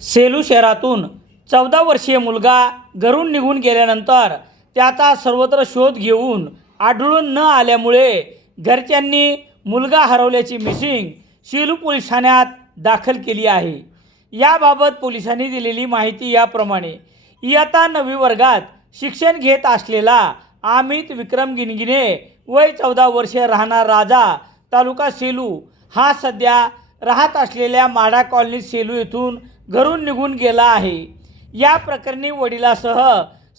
सेलू शहरातून चौदा वर्षीय मुलगा घरून निघून गेल्यानंतर त्याचा सर्वत्र शोध घेऊन आढळून न आल्यामुळे घरच्यांनी मुलगा हरवल्याची मिसिंग सेलू पोलीस ठाण्यात दाखल केली आहे. याबाबत पोलिसांनी दिलेली माहिती याप्रमाणे इयत्ता नववी वर्गात शिक्षण घेत असलेला अमित विक्रम गिनगिने वय चौदा वर्षे राहणार राजा तालुका सेलू हा सध्या राहत असलेल्या माडा कॉलनी सेलू येथून घरून निघून गेला आहे. या प्रकरणी वडिलासह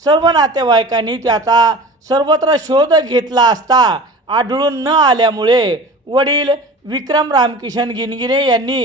सर्व नातेवाईकांनी त्याचा सर्वत्र शोध घेतला असता आढळून न आल्यामुळे वडील विक्रम रामकिशन गिनगिने यांनी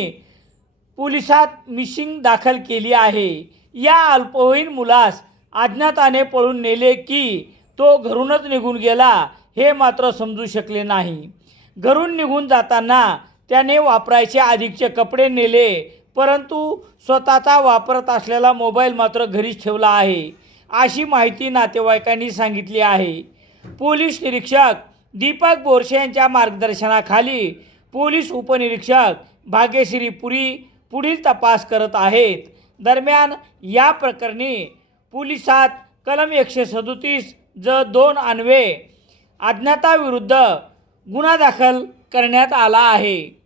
पोलिसात मिशिंग दाखल केली आहे. या अल्पवयीन मुलास अज्ञाताने पळून नेले की तो घरूनच निघून गेला हे मात्र समजू शकले नाही. घरून निघून जाताना त्याने वापरायचे अधिकचे कपडे नेले परंतु स्वतःचा वापरत असलेला मोबाईल मात्र घरीच ठेवला आहे. अशी माहिती नातेवाईकांनी सांगितली आहे. पोलीस निरीक्षक दीपक बोरसे यांच्या मार्गदर्शनाखाली पोलीस उपनिरीक्षक भाग्यश्री पुरी पुढील तपास करत आहेत. दरम्यान या प्रकरणी पोलिसात कलम एकशे सदोतीस ज दोन अन्वे अज्ञाताविरुद्ध गुन्हा दाखल करण्यात आला आहे.